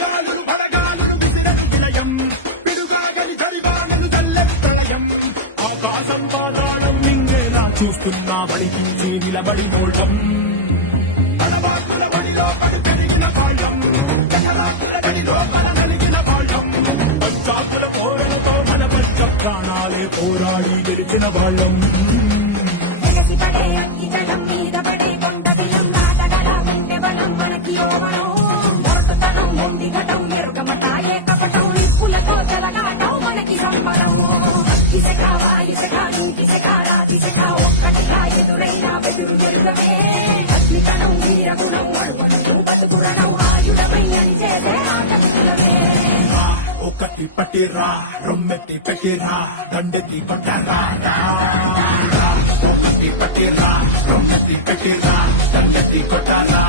సుడిగాలులు పడగాలులు విసిరను విలయం పిడుగాగని చరివానను చల్లె ప్రళయం ఆకాశం పాతాళం మింగేలా చూస్తున్నా వడికించి నిలబడి మోళం తలవాకుల బడిలో పడు పెరిగిన పాఠం చకరాకుల బడిలో మన కలిగిన పాఠం పంచాకుల పోరలతో మన పంచ ప్రాణాలే పోరాడి గెలిచిన వాళ్ళం ఎగసి పడే అగ్గి జలం మీద పడే కొండ బిలం నాటగల గుండె బలం మనకి ఓవరం మొరటుతనం మొండిగటం ఎరుకమట ఏకపటం నిప్పులతో జలగాటం మనకి సంబరం ఇసక వాయుసక నీటిసక రాతిసక ఒక్కటిగా ఎదురైన బెదురు జరుగవే అగ్నికణం వీరగుణం అడుగును బతుకురణం ఆయుధమై అని చేసే ఆటవికులవే ఒకటి పట్టిరా రొమ్మెత్తి పెట్టిరా దండెత్తి కొట్టరా ఒకటి పట్టిరా రొమ్మెత్తి పెట్టిరా దండెత్తి కొట్టరా